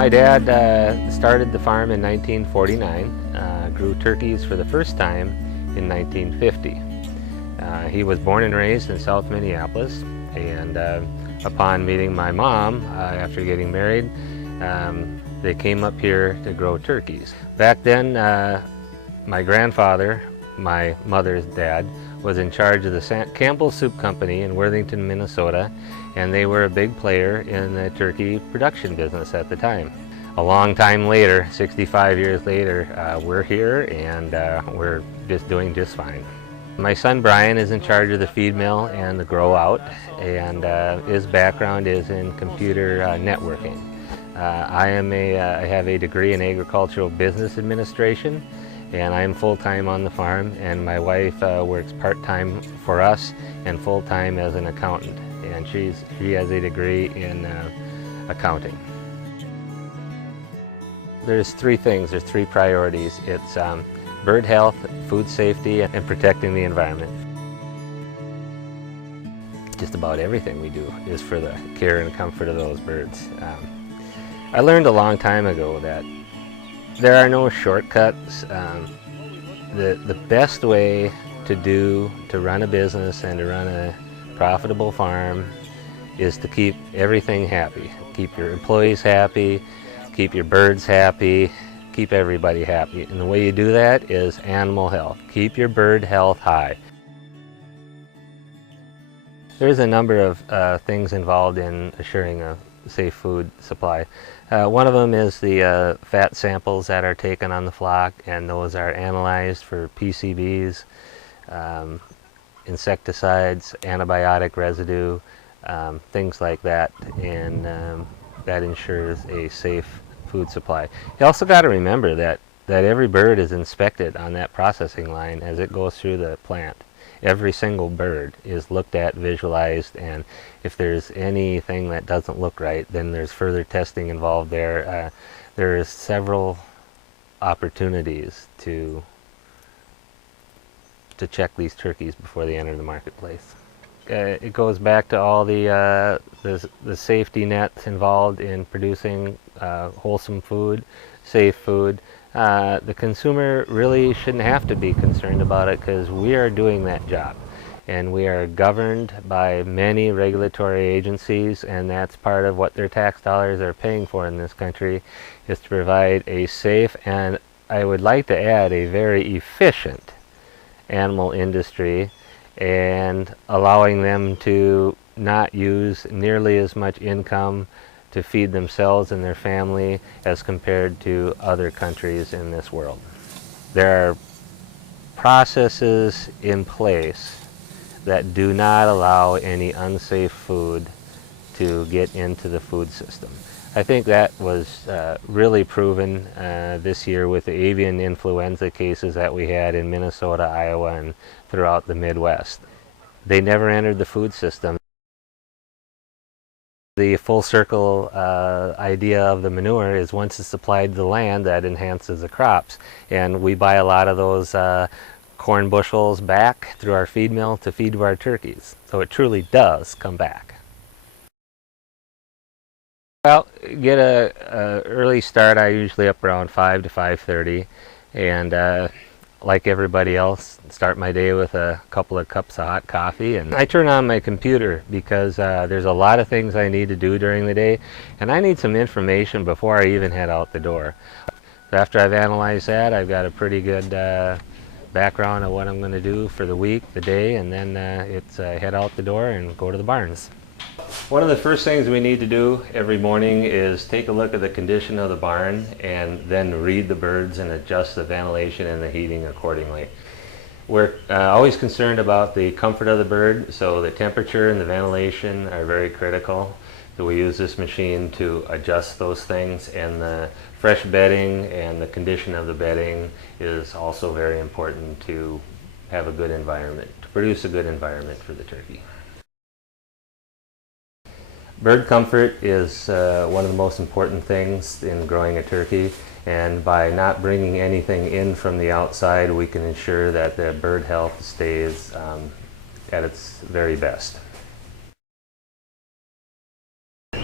My dad started the farm in 1949, grew turkeys for the first time in 1950. He was born and raised in South Minneapolis, and upon meeting my mom after getting married, they came up here to grow turkeys. Back then, my grandfather, my mother's dad, was in charge of the Campbell Soup Company in Worthington, Minnesota, and they were a big player in the turkey production business at the time. A long time later, 65 years later, we're here and we're just doing just fine. My son Brian is in charge of the feed mill and the grow out, and his background is in computer networking. I have a degree in agricultural business administration, and I'm full-time on the farm, and my wife works part-time for us and full-time as an accountant, and she has a degree in accounting. There's three things, there's three priorities. It's bird health, food safety, and protecting the environment. Just about everything we do is for the care and comfort of those birds. I learned a long time ago that there are no shortcuts. The best way to run a business and to run a profitable farm is to keep everything happy. Keep your employees happy, keep your birds happy, keep everybody happy. And the way you do that is animal health. Keep your bird health high. There's a number of things involved in assuring a safe food supply. One of them is the fat samples that are taken on the flock, and those are analyzed for PCBs, insecticides, antibiotic residue, things like that, and that ensures a safe food supply. You also got to remember that every bird is inspected on that processing line as it goes through the plant. Every single bird is looked at, visualized, and if there's anything that doesn't look right, then there's further testing involved there. There's several opportunities to check these turkeys before they enter the marketplace. It goes back to all the safety nets involved in producing wholesome food, safe food. The consumer really shouldn't have to be concerned about it because we are doing that job, and we are governed by many regulatory agencies, and that's part of what their tax dollars are paying for in this country, is to provide a safe, and I would like to add, a very efficient animal industry, and allowing them to not use nearly as much income to feed themselves and their family as compared to other countries in this world. There are processes in place that do not allow any unsafe food to get into the food system. I think that was really proven this year with the avian influenza cases that we had in Minnesota, Iowa, and throughout the Midwest. They never entered the food system. The full circle idea of the manure is once it's supplied to the land, that enhances the crops. And we buy a lot of those corn bushels back through our feed mill to feed to our turkeys. So it truly does come back. Well, get a early start. I usually up around 5 to 5:30, and like everybody else, start my day with a couple of cups of hot coffee, and I turn on my computer because there's a lot of things I need to do during the day, and I need some information before I even head out the door. So after I've analyzed that, I've got a pretty good background of what I'm going to do for the week, the day, and then it's head out the door and go to the barns. One of the first things we need to do every morning is take a look at the condition of the barn and then read the birds and adjust the ventilation and the heating accordingly. We're always concerned about the comfort of the bird, so the temperature and the ventilation are very critical. So we use this machine to adjust those things, and the fresh bedding and the condition of the bedding is also very important to have a good environment, to produce a good environment for the turkey. Bird comfort is one of the most important things in growing a turkey, and by not bringing anything in from the outside, we can ensure that the bird health stays at its very best.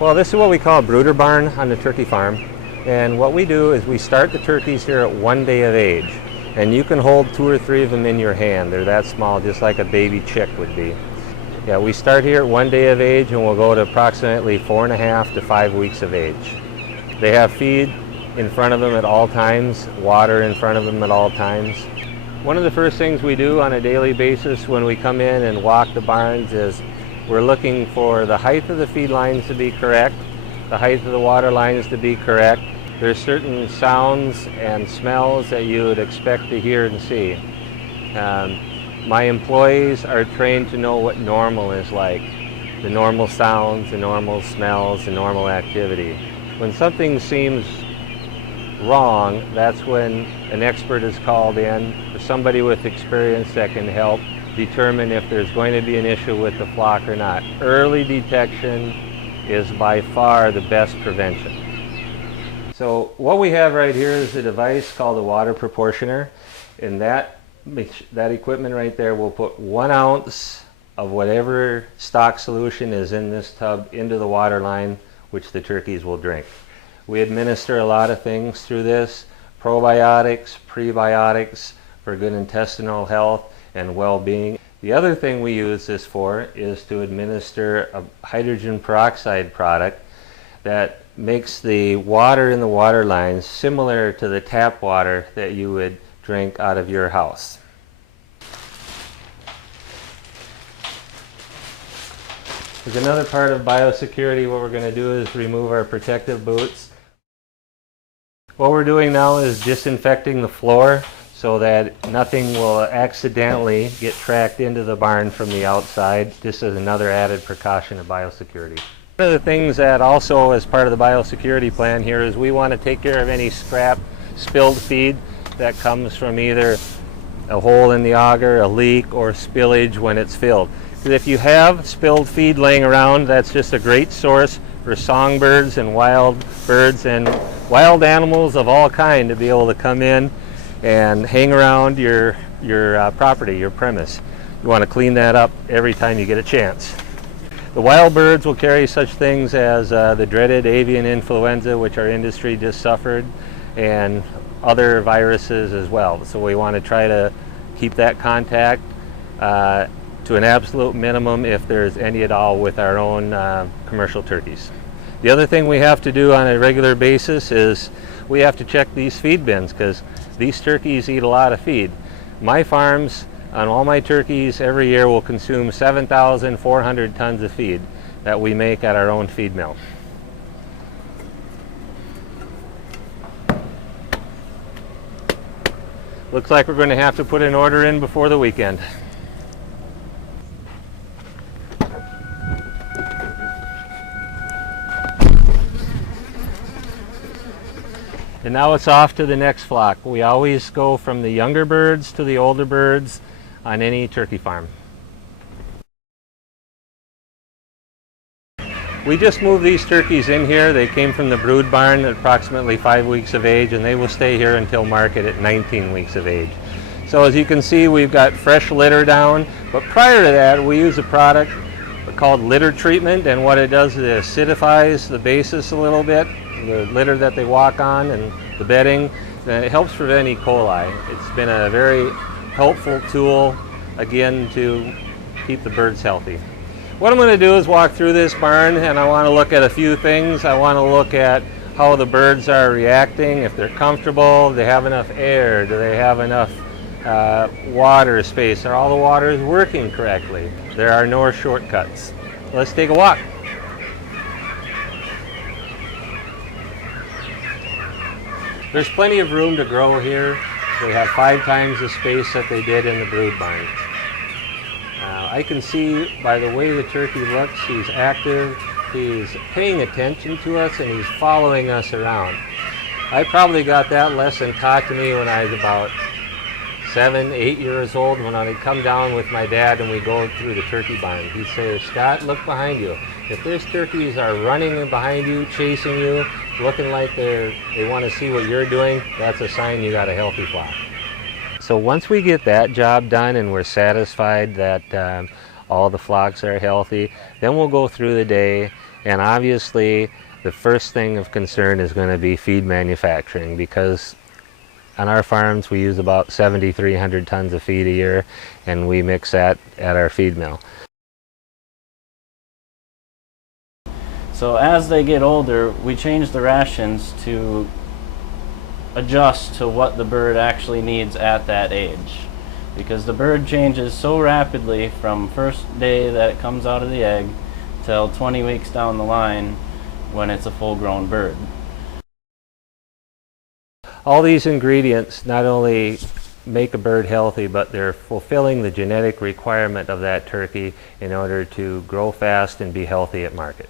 Well, this is what we call a brooder barn on the turkey farm, And what we do is we start the turkeys here at 1 day of age. And you can hold 2 or 3 of them in your hand. They're that small, just like a baby chick would be. Yeah, we start here at 1 day of age and we'll go to approximately 4.5 to 5 weeks of age. They have feed in front of them at all times, water in front of them at all times. One of the first things we do on a daily basis when we come in and walk the barns is we're looking for the height of the feed lines to be correct, the height of the water lines to be correct. There's certain sounds and smells that you would expect to hear and see. My employees are trained to know what normal is like, the normal sounds, the normal smells, the normal activity. When something seems wrong, that's when an expert is called in, or somebody with experience that can help determine if there's going to be an issue with the flock or not. Early detection is by far the best prevention. So what we have right here is a device called a water proportioner, and that equipment right there will put 1 ounce of whatever stock solution is in this tub into the water line, which the turkeys will drink. We administer a lot of things through this: probiotics, prebiotics for good intestinal health and well-being. The other thing we use this for is to administer a hydrogen peroxide product that makes the water in the water lines similar to the tap water that you would drink out of your house. There's another part of biosecurity. What we're going to do is remove our protective boots. What we're doing now is disinfecting the floor so that nothing will accidentally get tracked into the barn from the outside. This is another added precaution of biosecurity. One of the things that also as part of the biosecurity plan here is we want to take care of any scrap spilled feed that comes from either a hole in the auger, a leak, or spillage when it's filled. Because if you have spilled feed laying around, that's just a great source for songbirds and wild birds and wild animals of all kind to be able to come in and hang around your property, your premise. You want to clean that up every time you get a chance. The wild birds will carry such things as the dreaded avian influenza, which our industry just suffered, and other viruses as well. So we want to try to keep that contact to an absolute minimum if there's any at all with our own commercial turkeys. The other thing we have to do on a regular basis is we have to check these feed bins because these turkeys eat a lot of feed. My farms on all my turkeys every year will consume 7,400 tons of feed that we make at our own feed mill. Looks like we're going to have to put an order in before the weekend. And now it's off to the next flock. We always go from the younger birds to the older birds on any turkey farm. We just moved these turkeys in here. They came from the brood barn at approximately 5 weeks of age, and they will stay here until market at 19 weeks of age. So as you can see, we've got fresh litter down, but prior to that, we use a product called litter treatment, and what it does is it acidifies the basis a little bit, the litter that they walk on and the bedding, and it helps prevent E. coli. It's been a very helpful tool, again, to keep the birds healthy. What I'm going to do is walk through this barn, and I want to look at a few things. I want to look at how the birds are reacting, if they're comfortable, do they have enough air, do they have enough water space, are all the waters working correctly? There are no shortcuts. Let's take a walk. There's plenty of room to grow here. They have 5 times the space that they did in the brood barn. I can see by the way the turkey looks, he's active, he's paying attention to us, and he's following us around. I probably got that lesson taught to me when I was about 7, 8 years old, when I'd come down with my dad and we'd go through the turkey barn. He'd say, "Scott, look behind you. If those turkeys are running behind you, chasing you, looking like they want to see what you're doing, that's a sign you got a healthy flock." So once we get that job done and we're satisfied that all the flocks are healthy, then we'll go through the day, and obviously The first thing of concern is going to be feed manufacturing, because on our farms we use about 7,300 tons of feed a year, and we mix that at our feed mill. So as they get older, we change the rations to adjust to what the bird actually needs at that age, because the bird changes so rapidly from first day that it comes out of the egg till 20 weeks down the line when it's a full-grown bird. All these ingredients not only make a bird healthy, but they're fulfilling the genetic requirement of that turkey in order to grow fast and be healthy at market.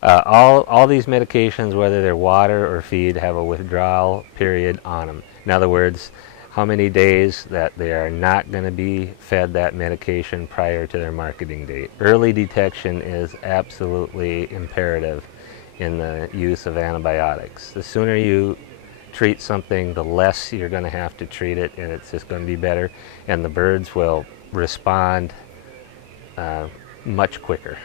All these medications, whether they're water or feed, have a withdrawal period on them. In other words, how many days that they are not going to be fed that medication prior to their marketing date. Early detection is absolutely imperative in the use of antibiotics. The sooner you treat something, the less you're going to have to treat it, and it's just going to be better, and the birds will respond much quicker.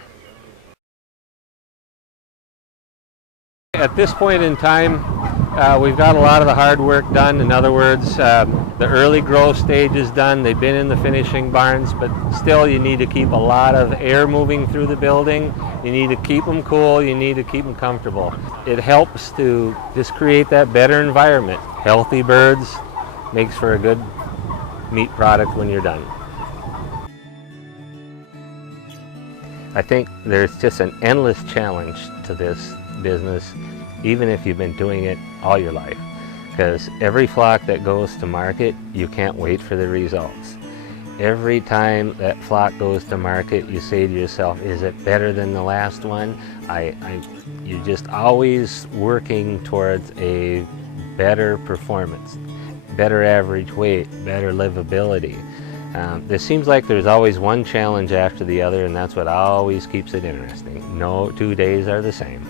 At this point in time, we've got a lot of the hard work done. In other words, the early growth stage is done. They've been in the finishing barns, but still you need to keep a lot of air moving through the building. You need to keep them cool. You need to keep them comfortable. It helps to just create that better environment. Healthy birds makes for a good meat product when you're done. I think there's just an endless challenge to this business, even if you've been doing it all your life, because every flock that goes to market, you can't wait for the results. Every time that flock goes to market, you say to yourself, is it better than the last one? You're just always working towards a better performance, better average weight, better livability. It seems like there's always one challenge after the other, and that's what always keeps it interesting. No 2 days are the same.